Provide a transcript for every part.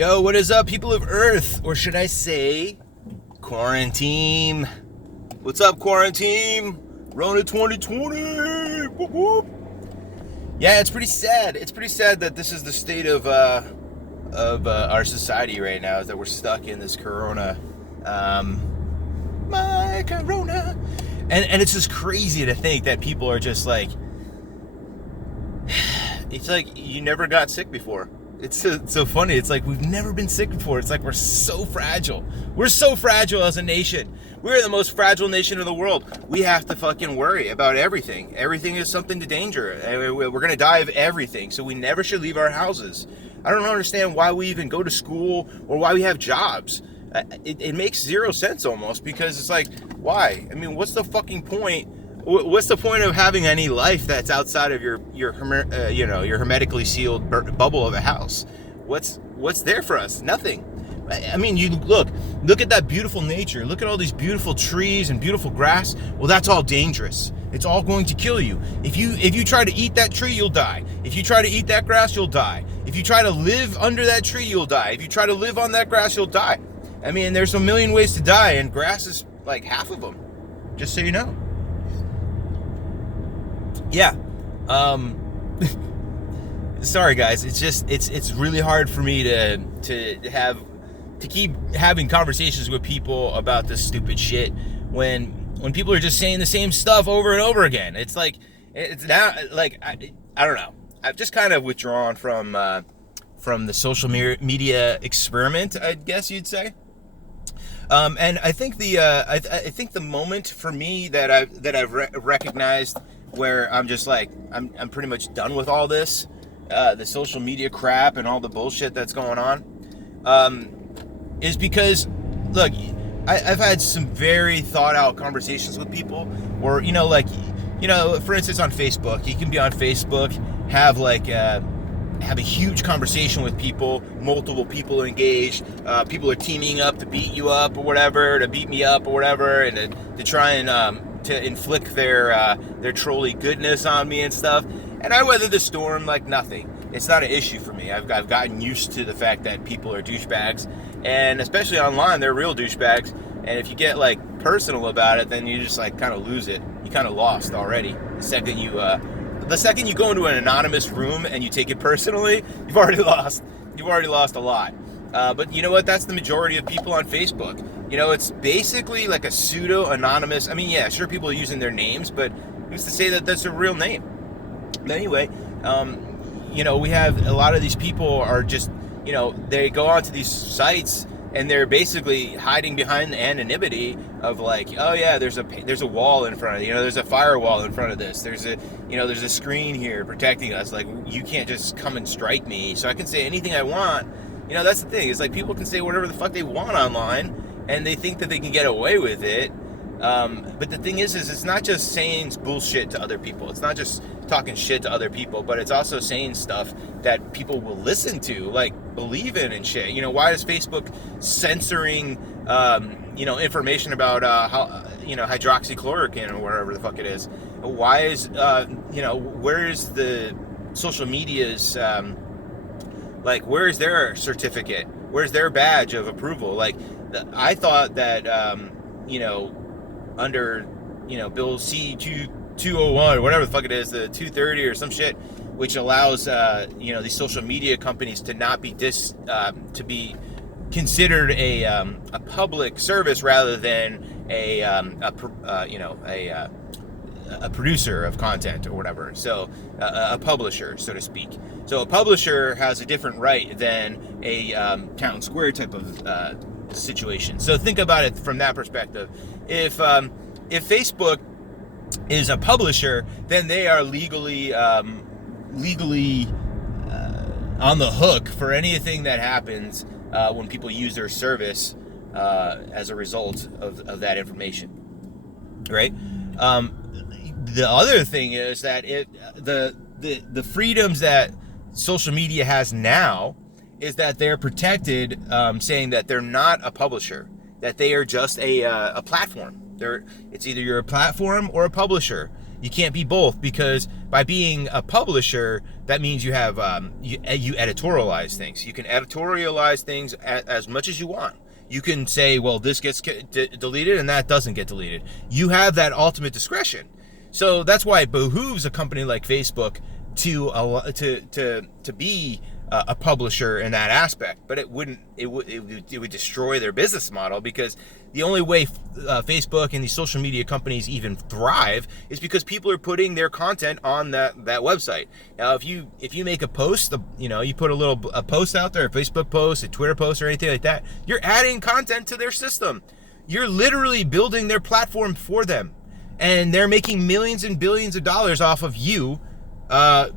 Yo, what is up, people of Earth? Or should I say, quarantine? What's up, quarantine? Rona 2020! Whoop, whoop. Yeah, it's pretty sad. It's pretty sad that this is the state of our society right now, is that we're stuck in this corona. My corona. And it's just crazy to think that people are just like, it's like you never got sick before. It's so funny. It's like we've never been sick before. It's like we're so fragile. We're so fragile as a nation. We're the most fragile nation in the world. We have to fucking worry about everything. Everything is something to danger. We're going to die of everything. So we never should leave our houses. I don't understand why we even go to school or why we have jobs. It makes zero sense almost, because it's like, why? I mean, what's the fucking point? What's the point of having any life that's outside of your hermetically sealed bubble of a house? What's there for us? Nothing. I mean, you look at that beautiful nature. Look at all these beautiful trees and beautiful grass. Well, that's all dangerous. It's all going to kill you. If you try to eat that tree, you'll die. If you try to eat that grass, you'll die. If you try to live under that tree, you'll die. If you try to live on that grass, you'll die. I mean, there's a million ways to die, and grass is like half of them. Just so you know. Yeah. Sorry guys, it's really hard for me to keep having conversations with people about this stupid shit when people are just saying the same stuff over and over again. It's like, it's now like, I don't know. I've just kind of withdrawn from the social media experiment, I guess you'd say. And I think I think the moment for me that I've recognized where I'm just like, I'm pretty much done with all this, the social media crap and all the bullshit that's going on, is because, look, I've had some very thought out conversations with people where, for instance, on Facebook, you can be on Facebook, have a huge conversation with people, multiple people engaged, people are teaming up to beat you up or whatever, to beat me up or whatever, and to try and to inflict their trolly goodness on me and stuff. And I weather the storm like nothing. It's not an issue for me. I've gotten used to the fact that people are douchebags, and especially online, they're real douchebags. And if you get like personal about it, then you just like kind of lose it. You kind of lost already. The second you go into an anonymous room and you take it personally, you've already lost. You've already lost a lot. But you know what? That's the majority of people on Facebook. It's basically like a pseudo-anonymous. I mean, yeah, sure, people are using their names, but who's to say that that's a real name? But anyway, we have a lot of these people are just, they go onto these sites and they're basically hiding behind the anonymity of like, oh yeah, there's a wall in front of you. There's a firewall in front of this. There's a screen here protecting us. Like, you can't just come and strike me, so I can say anything I want. That's the thing. It's like people can say whatever the fuck they want online, and they think that they can get away with it. But the thing is it's not just saying bullshit to other people. It's not just talking shit to other people, but it's also saying stuff that people will listen to, like believe in and shit. Why is Facebook censoring, information about hydroxychloroquine or whatever the fuck it is? Why is, where is the social media's, where is their certificate? Where's their badge of approval? I thought that, under, Bill C-201 or whatever the fuck it is, the 230 or some shit, which allows, these social media companies to not be to be considered a public service rather than a producer of content or whatever. So a publisher, so to speak. So a publisher has a different right than a town square type of situation. So think about it from that perspective. If Facebook is a publisher, then they are legally on the hook for anything that happens when people use their service as a result of that information, right? The other thing is that the freedoms that social media has now is that they're protected, saying that they're not a publisher, that they are just a platform. It's either you're a platform or a publisher. You can't be both, because by being a publisher, that means you have you editorialize things. You can editorialize things as much as you want. You can say, well, this gets deleted and that doesn't get deleted. You have that ultimate discretion. So that's why it behooves a company like Facebook to be a publisher in that aspect. But it would destroy their business model, because the only way Facebook and these social media companies even thrive is because people are putting their content on that website. Now, if you make a post, you put a post out there, a Facebook post, a Twitter post, or anything like that, you're adding content to their system. You're literally building their platform for them, and they're making millions and billions of dollars off of you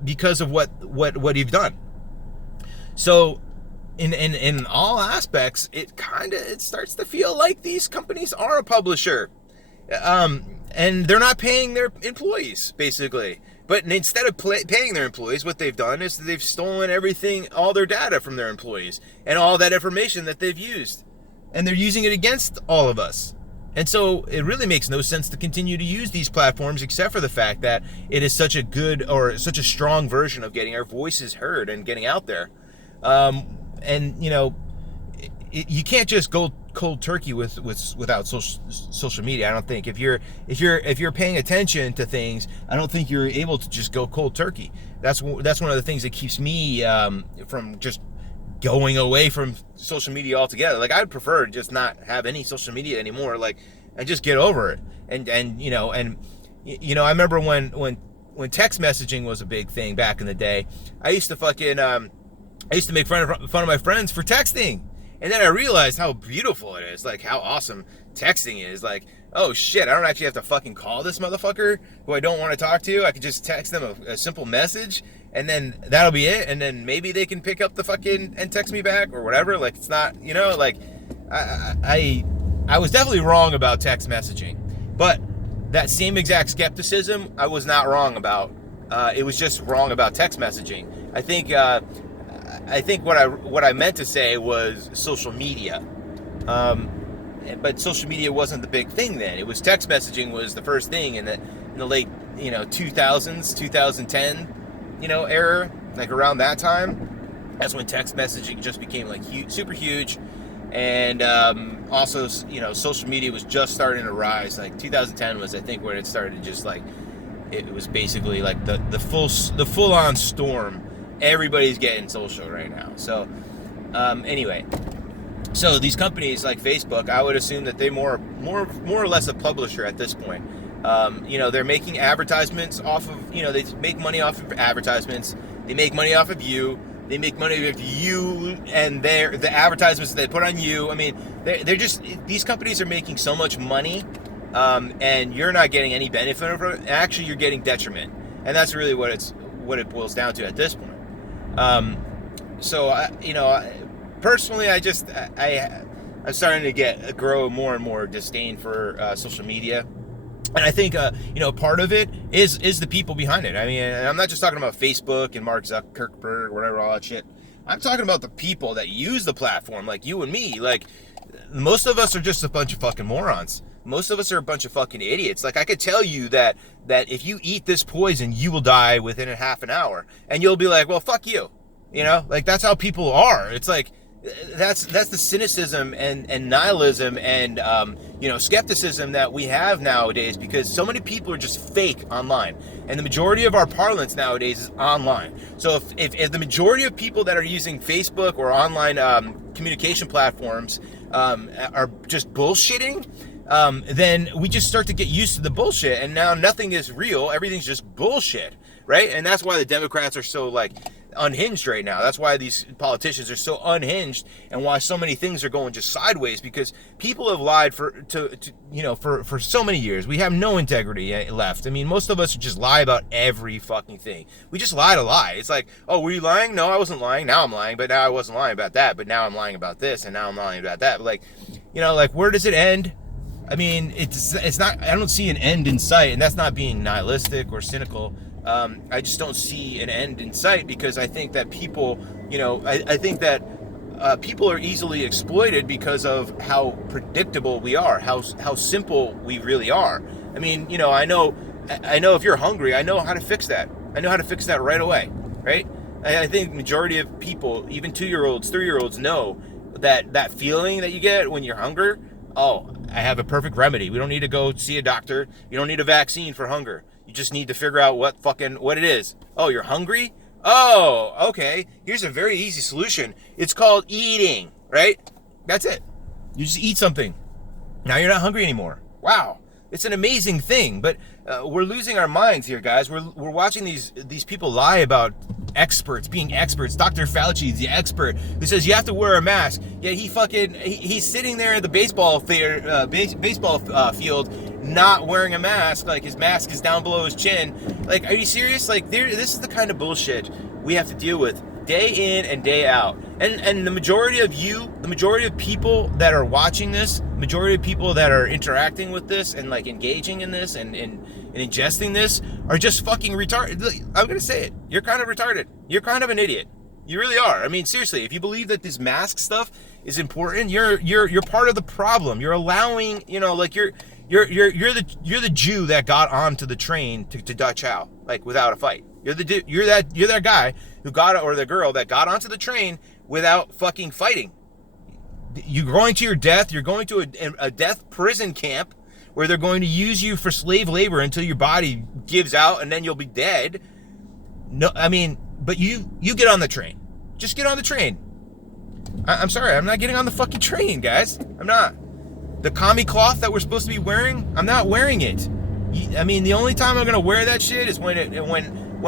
because of what you've done. So in all aspects, it starts to feel like these companies are a publisher, and they're not paying their employees, basically. But instead of paying their employees, what they've done is they've stolen all their data from their employees and all that information that they've used, and they're using it against all of us. And so it really makes no sense to continue to use these platforms, except for the fact that it is such a strong version of getting our voices heard and getting out there. And you can't just go cold turkey without social media. I don't think if you're paying attention to things, I don't think you're able to just go cold turkey. That's one of the things that keeps me from just going away from social media altogether. Like, I'd prefer to just not have any social media anymore, and just get over it. And I remember when text messaging was a big thing back in the day. I used to make fun of my friends for texting. And then I realized how beautiful it is, like how awesome texting is. Like, oh shit, I don't actually have to fucking call this motherfucker who I don't want to talk to. I could just text them a simple message, and then that'll be it. And then maybe they can pick up the fucking and text me back or whatever. Like, it's not, like, I was definitely wrong about text messaging, but that same exact skepticism I was not wrong about. It was just wrong about text messaging. I think what I meant to say was social media, but social media wasn't the big thing then. It was text messaging was the first thing in the late 2000s, 2010 era, like around that time. That's when text messaging just became like super huge, and also social media was just starting to rise. Like 2010 was, I think, where it started just like it was basically like the full on storm. Everybody's getting social right now. So anyway, so these companies like Facebook, I would assume that they more or less a publisher at this point. They're making advertisements off of, they make money off of advertisements. They make money off of you. They make money off you and the advertisements that they put on you. I mean, they're just, these companies are making so much money, and you're not getting any benefit from it. Actually, you're getting detriment, and that's really what it boils down to at this point. Personally, I'm starting to grow more and more disdain for social media. And I think, part of it is the people behind it. I mean, and I'm not just talking about Facebook and Mark Zuckerberg, whatever, all that shit. I'm talking about the people that use the platform, like you and me. Like, most of us are just a bunch of fucking morons. Most of us are a bunch of fucking idiots. Like, I could tell you that if you eat this poison, you will die within a half an hour. And you'll be like, well, fuck you. Like, that's how people are. It's like, that's the cynicism and nihilism and, skepticism that we have nowadays, because so many people are just fake online. And the majority of our parlance nowadays is online. So if the majority of people that are using Facebook or online communication platforms are just bullshitting, then we just start to get used to the bullshit, and now nothing is real. Everything's just bullshit, right? And that's why the Democrats are so unhinged right now. That's why these politicians are so unhinged, and why so many things are going just sideways, because people have lied for so many years. We have no integrity left. I mean, most of us just lie about every fucking thing. We just lie to lie. It's like, oh, were you lying? No, I wasn't lying. Now I'm lying, but now I wasn't lying about that, but now I'm lying about this, and now I'm lying about that. But where does it end? I mean, it's not, I don't see an end in sight, and that's not being nihilistic or cynical. I just don't see an end in sight, because I think that people, I think that people are easily exploited because of how predictable we are, how simple we really are. I mean, I know I know if you're hungry, I know how to fix that. I know how to fix that right away, right? I think majority of people, even 2-year-olds, 3-year-olds, know that feeling that you get when you're hungry. Oh, I have a perfect remedy. We don't need to go see a doctor. You don't need a vaccine for hunger. You just need to figure out what it is. Oh, you're hungry? Oh, okay. Here's a very easy solution. It's called eating, right? That's it. You just eat something. Now you're not hungry anymore. Wow. It's an amazing thing, but we're losing our minds here, guys. We're watching these people lie about experts being experts. Dr. Fauci is the expert who says you have to wear a mask. Yet he's sitting there at the baseball field not wearing a mask. Like his mask is down below his chin. Like, are you serious? Like, this is the kind of bullshit we have to deal with day in and day out. And the majority of people that are watching this, majority of people that are interacting with this and like engaging in this and ingesting this are just fucking retarded. I'm gonna say it. You're kind of retarded. You're kind of an idiot. You really are. I mean, seriously, if you believe that this mask stuff is important, you're part of the problem. You're allowing, like you're the Jew that got onto the train to Dutch Hell, like without a fight. You're that guy who or the girl that got onto the train without fucking fighting. You're going to your death. You're going to a death prison camp where they're going to use you for slave labor until your body gives out and then you'll be dead. No, I mean, but you get on the train. Just get on the train. I'm sorry, I'm not getting on the fucking train, guys. I'm not. The commie cloth that we're supposed to be wearing, I'm not wearing it. I mean, the only time I'm gonna wear that shit is when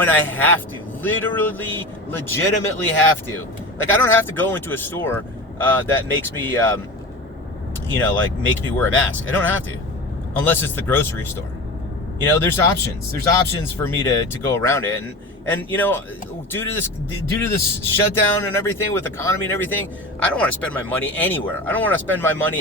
I have to, literally, legitimately have to. Like, I don't have to go into a store that makes me, makes me wear a mask. I don't have to, unless it's the grocery store. There's options. There's options for me to go around it, and due to this shutdown and everything with the economy and everything, I don't want to spend my money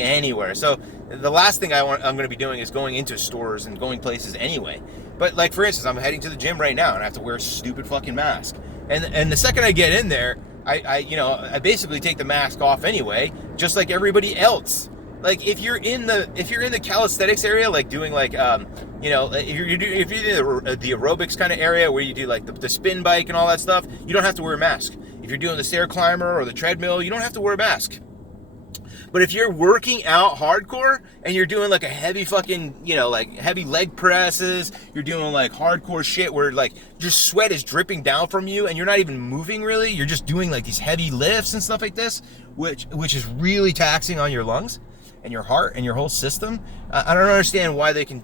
anywhere. So the last thing I'm going to be doing is going into stores and going places anyway. But like, for instance, I'm heading to the gym right now and I have to wear a stupid fucking mask. And the second I get in there, I basically take the mask off anyway, just like everybody else. Like, if you're in the calisthenics area, like doing like if you're in the aerobics kind of area where you do like the spin bike and all that stuff, you don't have to wear a mask. If you're doing the stair climber or the treadmill, you don't have to wear a mask. But if you're working out hardcore and you're doing like a heavy fucking, like heavy leg presses, you're doing like hardcore shit where like your sweat is dripping down from you and you're not even moving really, you're just doing like these heavy lifts and stuff like this, which is really taxing on your lungs and your heart and your whole system. I don't understand why they can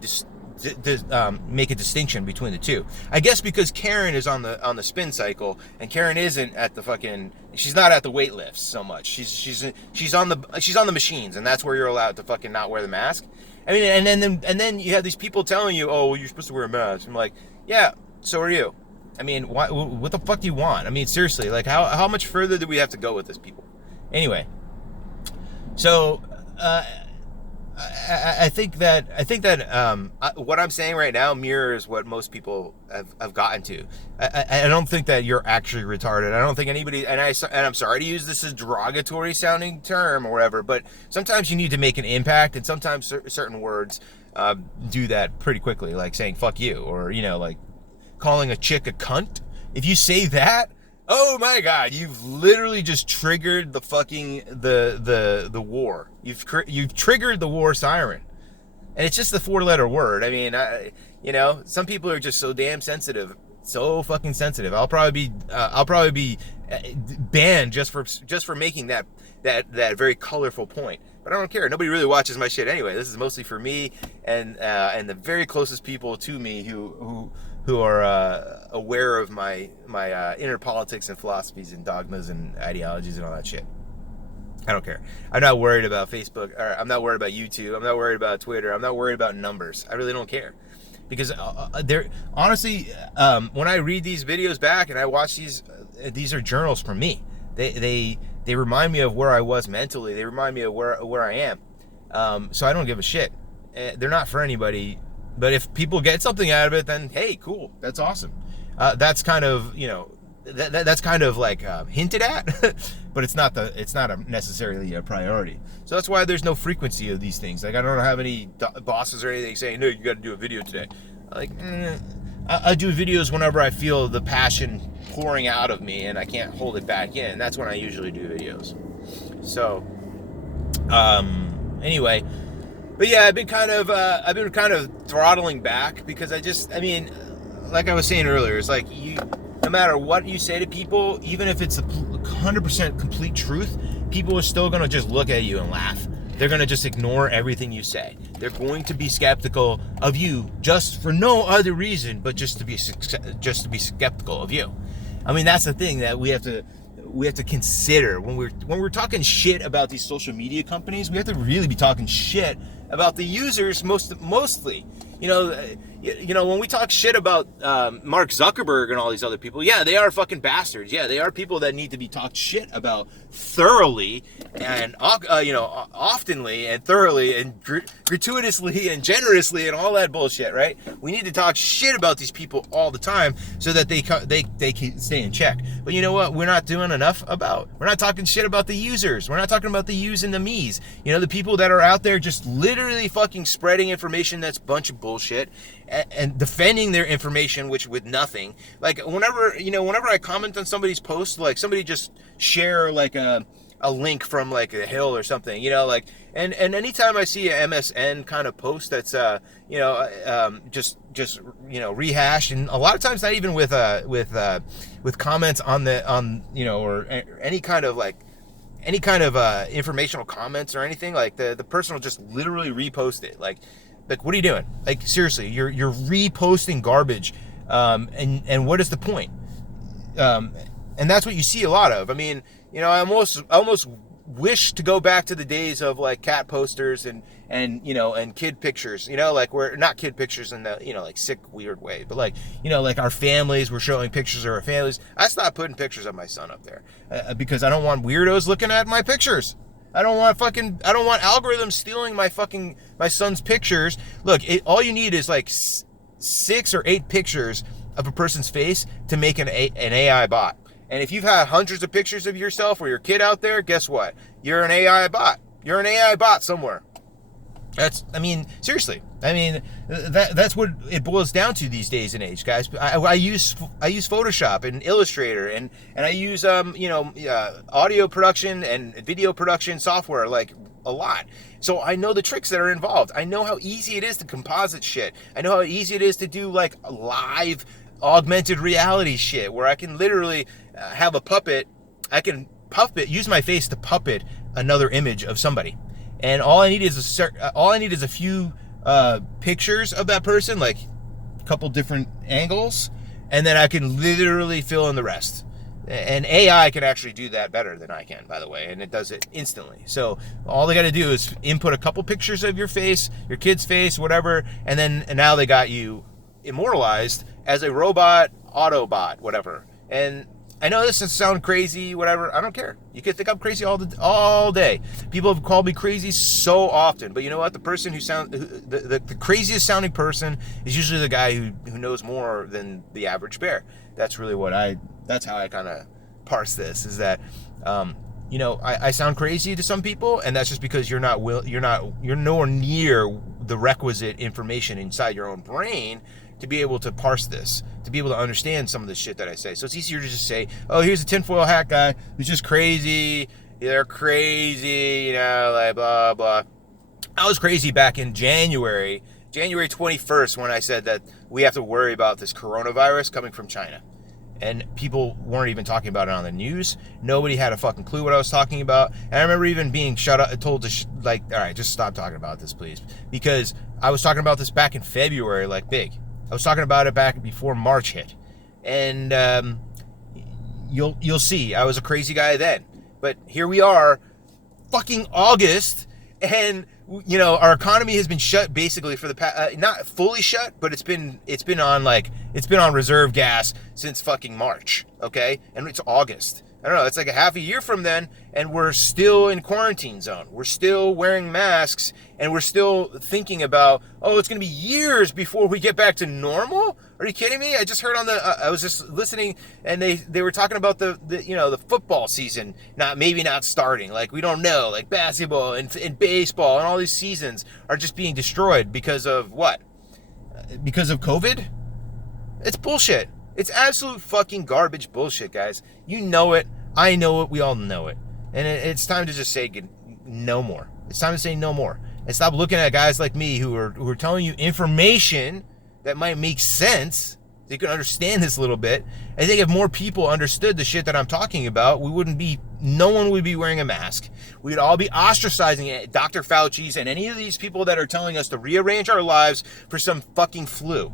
make a distinction between the two. I guess because Karen is on the spin cycle, and Karen isn't at the fucking. She's not at the weight lifts so much. She's on the machines, and that's where you're allowed to fucking not wear the mask. I mean, and then you have these people telling you, oh, well, you're supposed to wear a mask. I'm like, yeah, so are you. I mean, what the fuck do you want? I mean, seriously, like how much further do we have to go with this, people? Anyway, so. I think that what I'm saying right now mirrors what most people have gotten to. I don't think that you're actually retarded. I don't think anybody, and I'm sorry to use this as derogatory sounding term or whatever, but sometimes you need to make an impact, and sometimes certain words do that pretty quickly, like saying "fuck you" or like calling a chick a cunt. If you say that, oh my God, you've literally just triggered the fucking the war. You've triggered the war siren. And it's just the 4-letter word. I mean, some people are just so damn sensitive. So fucking sensitive. I'll probably be banned just for making that very colorful point. But I don't care. Nobody really watches my shit anyway. This is mostly for me and the very closest people to me who are aware of my inner politics and philosophies and dogmas and ideologies and all that shit. I don't care. I'm not worried about Facebook, or I'm not worried about YouTube. I'm not worried about Twitter. I'm not worried about numbers. I really don't care. Because they're honestly, when I read these videos back and I watch these are journals from me. They remind me of where I was mentally. They remind me of where I am. So I don't give a shit. They're not for anybody. But if people get something out of it, then hey, cool, that's awesome. That's kind of that's kind of like hinted at, but it's not necessarily a priority. So that's why there's no frequency of these things. Like, I don't have any bosses or anything saying, no, you got to do a video today. Like, I do videos whenever I feel the passion pouring out of me and I can't hold it back in. That's when I usually do videos. So, anyway, but yeah, I've been kind of throttling back because I mean, like I was saying earlier, it's like no matter what you say to people, even if it's 100% complete truth, people are still going to just look at you and laugh. They're going to just ignore everything you say. They're going to be skeptical of you just for no other reason, but just to be skeptical of you. I mean, that's the thing that we have to consider when we're talking shit about these social media companies. We have to really be talking shit about the users mostly. You know, when we talk shit about Mark Zuckerberg and all these other people, yeah, they are fucking bastards. Yeah, they are people that need to be talked shit about thoroughly and, oftenly and thoroughly and gratuitously and generously and all that bullshit, right? We need to talk shit about these people all the time so that they can stay in check. But you know what? We're not doing enough about. We're not talking shit about the users. We're not talking about the yous and the me's. You know, the people that are out there just literally fucking spreading information that's a bunch of bullshit and defending their information, which with nothing. Like whenever I comment on somebody's post, like somebody just share like a link from like a hill or something, you know, like, and anytime I see a MSN kind of post that's just rehashed, and a lot of times not even with comments or any kind of informational comments or anything, like the person will just literally repost it. Like what are you doing? Like seriously, you're reposting garbage, and what is the point? And that's what you see a lot of. I mean, you know, I almost wish to go back to the days of like cat posters and kid pictures, you know, like we're not kid pictures in the, you know, like sick, weird way, but like, you know, like our families, we're showing pictures of our families. I stopped putting pictures of my son up there because I don't want weirdos looking at my pictures. I don't want algorithms stealing my son's pictures. Look, all you need is like 6 or 8 pictures of a person's face to make an AI bot. And if you've had hundreds of pictures of yourself or your kid out there, guess what? You're an AI bot. You're an AI bot somewhere. Seriously. I mean, that's what it boils down to these days and age, guys. I use Photoshop and Illustrator and I use audio production and video production software like a lot. So I know the tricks that are involved. I know how easy it is to composite shit. I know how easy it is to do like live augmented reality shit where I can literally have a puppet. I can use my face to puppet another image of somebody. And all I need is a few pictures of that person, like a couple different angles, and then I can literally fill in the rest. And AI can actually do that better than I can, by the way, and it does it instantly. So all they got to do is input a couple pictures of your face, your kid's face, whatever, and now they got you immortalized as a robot, Autobot, whatever. And I know this sounds crazy, whatever. I don't care. You can think I'm crazy all day. People have called me crazy so often, but you know what? The person the craziest sounding person is usually the guy who knows more than the average bear. That's really that's how I kind of parse this. Is that, I sound crazy to some people, and that's just because you're nowhere near the requisite information inside your own brain to be able to parse this, to be able to understand some of the shit that I say. So it's easier to just say, oh, here's a tinfoil hat guy who's just crazy. They're crazy, like blah, blah. I was crazy back in January 21st, when I said that we have to worry about this coronavirus coming from China. And people weren't even talking about it on the news. Nobody had a fucking clue what I was talking about. And I remember even being told to all right, just stop talking about this, please. Because I was talking about this back in February, like big. I was talking about it back before March hit. And you'll see, I was a crazy guy then. But here we are, fucking August, and our economy has been shut basically for the past, not fully shut, but it's been on reserve gas since fucking March, okay? And it's August. I don't know, it's like a half a year from then, and we're still in quarantine zone. We're still wearing masks, and we're still thinking about, it's going to be years before we get back to normal? Are you kidding me? I just heard I was just listening, and they were talking about the football season maybe not starting. Like, we don't know. Like, basketball and baseball and all these seasons are just being destroyed because of what? because of COVID, it's bullshit. It's absolute fucking garbage bullshit, guys. You know it. I know it. We all know it. And it's time to just say no more. It's time to say no more. And stop looking at guys like me who are telling you information that might make sense. So you can understand this a little bit. I think if more people understood the shit that I'm talking about, no one would be wearing a mask. We'd all be ostracizing Dr. Fauci's and any of these people that are telling us to rearrange our lives for some fucking flu.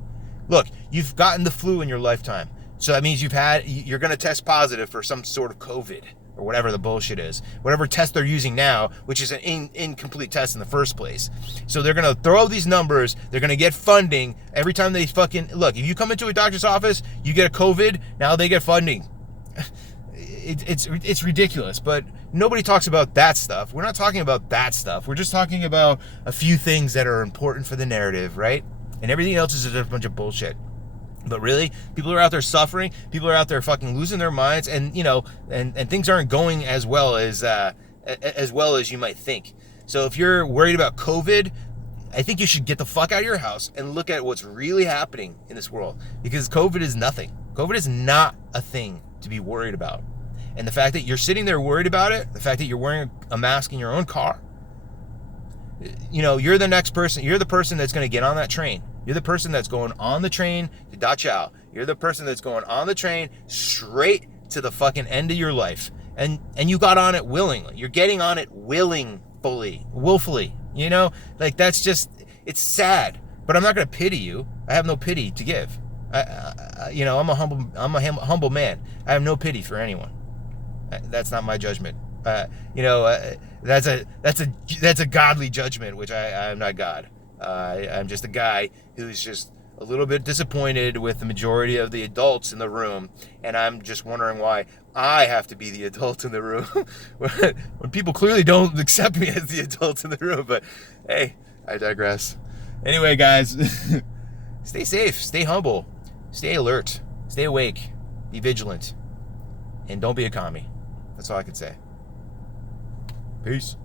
Look, you've gotten the flu in your lifetime. So that means you're going to test positive for some sort of COVID or whatever the bullshit is. Whatever test they're using now, which is an incomplete test in the first place. So they're going to throw out these numbers. They're going to get funding every time they fucking... Look, if you come into a doctor's office, you get a COVID, now they get funding. It's ridiculous, but nobody talks about that stuff. We're not talking about that stuff. We're just talking about a few things that are important for the narrative, right? And everything else is just a bunch of bullshit. But really, people are out there suffering. People are out there fucking losing their minds, and and things aren't going as well as you might think. So if you're worried about COVID, I think you should get the fuck out of your house and look at what's really happening in this world, because COVID is nothing. COVID is not a thing to be worried about. And the fact that you're sitting there worried about it, the fact that you're wearing a mask in your own car, you're the next person. You're the person that's going to get on that train. You're the person that's going on the train to Dachau. You're the person that's going on the train straight to the fucking end of your life. And you got on it willingly. You're getting on it willfully. That's just, it's sad. But I'm not going to pity you. I have no pity to give. I'm a humble man. I have no pity for anyone. That's not my judgment. That's a godly judgment, which I'm not God. I'm just a guy who's just a little bit disappointed with the majority of the adults in the room, and I'm just wondering why I have to be the adult in the room when people clearly don't accept me as the adult in the room. But hey, I digress. Anyway, guys, stay safe, stay humble, stay alert, stay awake, be vigilant, and don't be a commie. That's all I can say. Peace.